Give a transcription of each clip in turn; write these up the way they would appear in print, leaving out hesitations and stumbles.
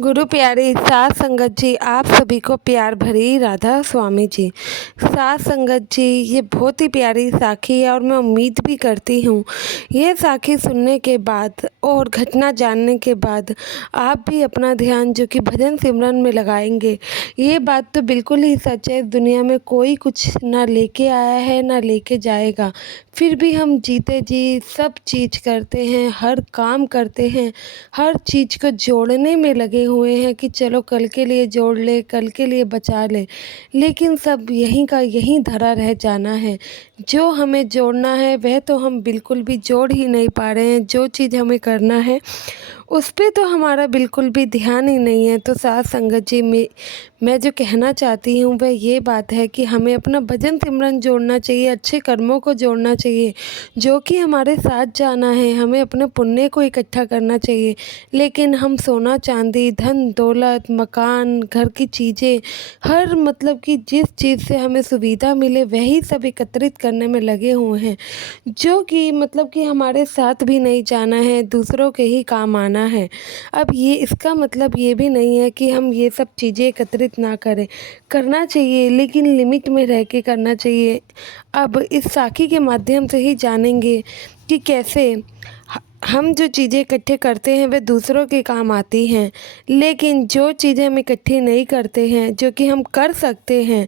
गुरु प्यारी सात संगत जी, आप सभी को प्यार भरी राधा स्वामी जी। सात संगत जी, ये बहुत ही प्यारी साखी है और मैं उम्मीद भी करती हूँ ये साखी सुनने के बाद और घटना जानने के बाद आप भी अपना ध्यान जो कि भजन सिमरन में लगाएंगे। ये बात तो बिल्कुल ही सच है, दुनिया में कोई कुछ ना लेके आया है ना लेके जाएगा, फिर भी हम जीते जी सब चीज़ करते हैं, हर काम करते हैं, हर चीज़ को जोड़ने में लगे हुए हैं कि चलो कल के लिए जोड़ ले, कल के लिए बचा ले, लेकिन सब यहीं का यहीं धरा रह जाना है। जो हमें जोड़ना है वह तो हम बिल्कुल भी जोड़ ही नहीं पा रहे हैं। जो चीज़ हमें करना है उस पे तो हमारा बिल्कुल भी ध्यान ही नहीं है। तो साथ संगत जी, मैं जो कहना चाहती हूँ वह ये बात है कि हमें अपना भजन सिमरन जोड़ना चाहिए, अच्छे कर्मों को जोड़ना चाहिए जो कि हमारे साथ जाना है, हमें अपने पुण्य को इकट्ठा करना चाहिए। लेकिन हम सोना चांदी, धन दौलत, मकान, घर की चीज़ें, हर मतलब कि जिस चीज़ से हमें सुविधा मिले वही सब एकत्रित करने में लगे हुए हैं, जो कि मतलब कि हमारे साथ भी नहीं जाना है, दूसरों के ही काम आना है। अब ये इसका मतलब ये भी नहीं है कि हम ये सब चीज़ें एकत्रित ना करें, करना चाहिए लेकिन लिमिट में रह के करना चाहिए। अब इस साखी के माध्यम से ही जानेंगे कि कैसे हम जो चीज़ें इकट्ठे करते हैं वे दूसरों के काम आती हैं, लेकिन जो चीज़ें हम इकट्ठी नहीं करते हैं, जो कि हम कर सकते हैं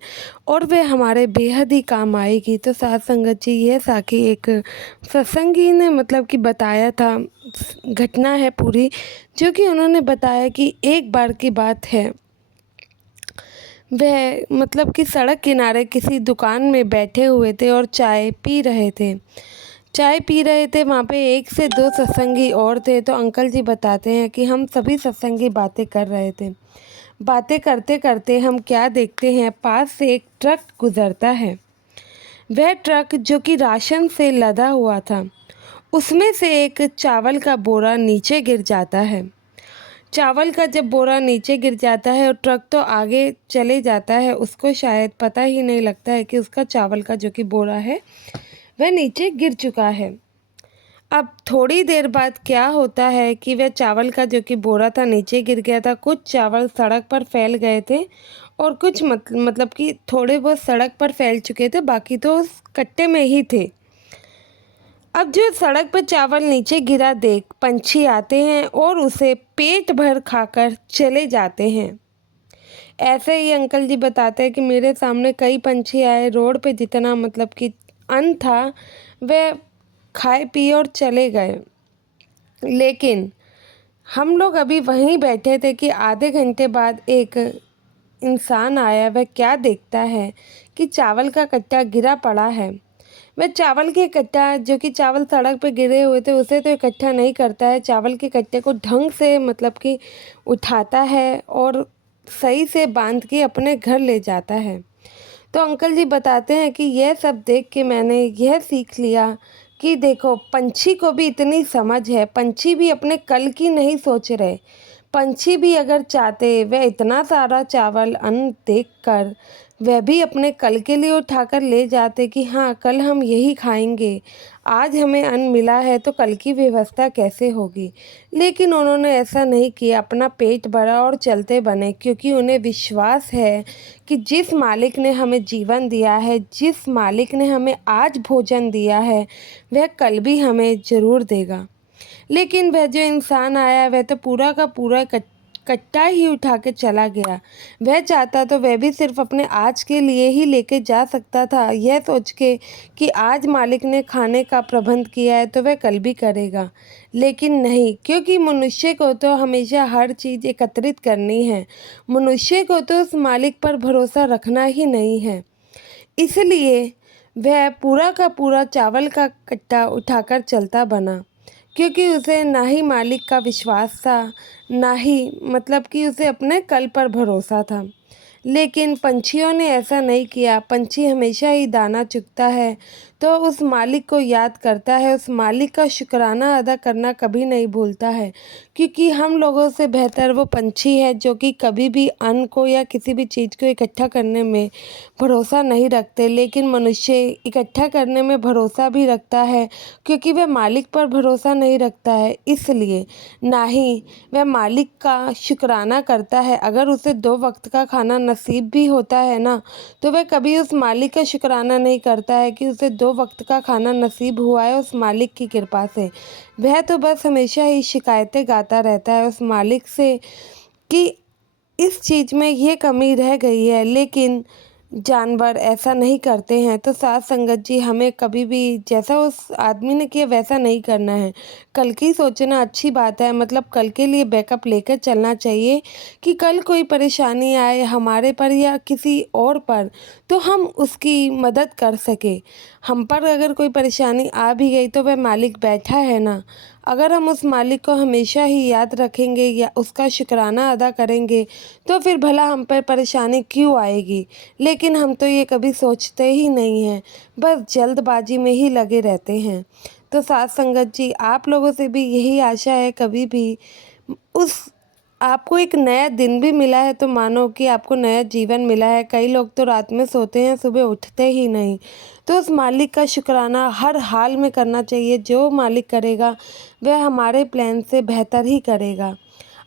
और वे हमारे बेहद ही काम आएगी। तो साथ संगत जी, यह साखी एक सत्संगी ने मतलब कि बताया था, घटना है पूरी, जो कि उन्होंने बताया कि एक बार की बात है, वह मतलब कि सड़क किनारे किसी दुकान में बैठे हुए थे और चाय पी रहे थे। वहाँ पे एक से दो सत्संगी और थे। तो अंकल जी बताते हैं कि हम सभी सत्संगी बातें कर रहे थे। बातें करते करते हम क्या देखते हैं, पास से एक ट्रक गुजरता है। वह ट्रक जो कि राशन से लदा हुआ था, उसमें से एक चावल का बोरा नीचे गिर जाता है। चावल का जब बोरा नीचे गिर जाता है और ट्रक तो आगे चले जाता है, उसको शायद पता ही नहीं लगता है कि उसका चावल का जो कि बोरा है वह नीचे गिर चुका है। अब थोड़ी देर बाद क्या होता है कि वह चावल का जो कि बोरा था नीचे गिर गया था। कुछ चावल सड़क पर फैल गए थे और कुछ मतलब कि थोड़े बहुत सड़क पर फैल चुके थे, बाकी तो उस कट्टे में ही थे। अब जो सड़क पर चावल नीचे गिरा देख पंछी आते हैं और उसे पेट भर खाकर चले जाते हैं। ऐसे ही अंकल जी बताते हैं कि मेरे सामने कई पंछी आए, रोड पे जितना मतलब कि अन्न था वह खाए पिए और चले गए। लेकिन हम लोग अभी वहीं बैठे थे कि आधे घंटे बाद एक इंसान आया। वह क्या देखता है कि चावल का कट्टा गिरा पड़ा है। वह चावल के कट्टा जो कि चावल सड़क पे गिरे हुए थे उसे तो इकट्ठा नहीं करता है, चावल के कट्टे को ढंग से मतलब कि उठाता है और सही से बांध के अपने घर ले जाता है। तो अंकल जी बताते हैं कि यह सब देख के मैंने यह सीख लिया कि देखो, पंछी को भी इतनी समझ है, पंछी भी अपने कल की नहीं सोच रहे। पंछी भी अगर चाहते वह इतना सारा चावल अन्न देखकर वह भी अपने कल के लिए उठाकर ले जाते कि हाँ कल हम यही खाएंगे, आज हमें अन्न मिला है तो कल की व्यवस्था कैसे होगी। लेकिन उन्होंने ऐसा नहीं किया, अपना पेट भरा और चलते बने, क्योंकि उन्हें विश्वास है कि जिस मालिक ने हमें जीवन दिया है, जिस मालिक ने हमें आज भोजन दिया है, वह कल भी हमें ज़रूर देगा। लेकिन वह जो इंसान आया वह तो पूरा का पूरा कट्टा ही उठा के चला गया। वह चाहता तो वह भी सिर्फ अपने आज के लिए ही लेके जा सकता था, यह सोच के कि आज मालिक ने खाने का प्रबंध किया है तो वह कल भी करेगा। लेकिन नहीं, क्योंकि मनुष्य को तो हमेशा हर चीज़ एकत्रित करनी है, मनुष्य को तो उस मालिक पर भरोसा रखना ही नहीं है। इसलिए वह पूरा का पूरा चावल का कट्टा उठाकर चलता बना, क्योंकि उसे ना ही मालिक का विश्वास था, ना ही मतलब कि उसे अपने कल पर भरोसा था। लेकिन पंछियों ने ऐसा नहीं किया। पंछी हमेशा ही दाना चुगता है, तो उस मालिक को याद करता है, उस मालिक का शुक्राना अदा करना कभी नहीं भूलता है। क्योंकि हम लोगों से बेहतर वो पंछी है जो कि कभी भी अन्न को या किसी भी चीज़ को इकट्ठा करने में भरोसा नहीं रखते, लेकिन मनुष्य इकट्ठा करने में भरोसा भी रखता है। क्योंकि वह मालिक पर भरोसा नहीं रखता है, इसलिए ना ही वह मालिक का शुक्राना करता है। अगर उसे 2 वक्त का खाना नसीब भी होता है ना, तो वह कभी उस मालिक का शुक्राना नहीं करता है कि उसे 2 वक्त का खाना नसीब हुआ है उस मालिक की कृपा से। वह तो बस हमेशा ही शिकायतें गाता रहता है उस मालिक से कि इस चीज़ में ये कमी रह गई है, लेकिन जानवर ऐसा नहीं करते हैं। तो साथ संगत जी, हमें कभी भी जैसा उस आदमी ने किया वैसा नहीं करना है। कल की सोचना अच्छी बात है, मतलब कल के लिए बैकअप लेकर चलना चाहिए कि कल कोई परेशानी आए हमारे पर या किसी और पर, तो हम उसकी मदद कर सकें। हम पर अगर कोई परेशानी आ भी गई तो वह मालिक बैठा है ना। अगर हम उस मालिक को हमेशा ही याद रखेंगे या उसका शुक्राना अदा करेंगे, तो फिर भला हम पर परेशानी क्यों आएगी। लेकिन हम तो ये कभी सोचते ही नहीं हैं, बस जल्दबाजी में ही लगे रहते हैं। तो साथ संगत जी, आप लोगों से भी यही आशा है, कभी भी उस आपको एक नया दिन भी मिला है तो मानो कि आपको नया जीवन मिला है। कई लोग तो रात में सोते हैं, सुबह उठते ही नहीं। तो उस मालिक का शुक्राना हर हाल में करना चाहिए। जो मालिक करेगा वह हमारे प्लान से बेहतर ही करेगा।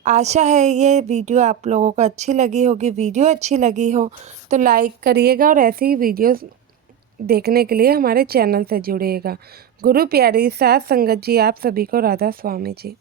आशा है ये वीडियो आप लोगों को अच्छी लगी होगी। वीडियो अच्छी लगी हो तो लाइक करिएगा और ऐसी ही वीडियोस देखने के लिए हमारे चैनल से जुड़िएगा। गुरु प्यारी साथ संगत जी, आप सभी को राधा स्वामी जी।